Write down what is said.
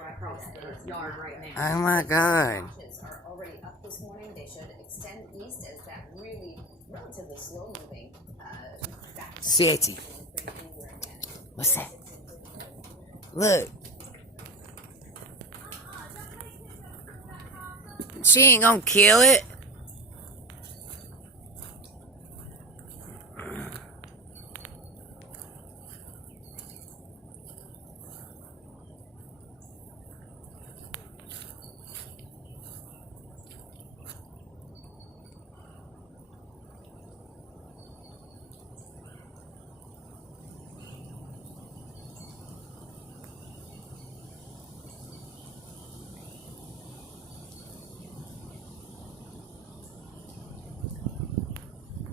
across the yard right now. Oh my God. Are already up this morning. They should extend east as that really relatively slow moving City. What's that? Look. She ain't gonna kill it.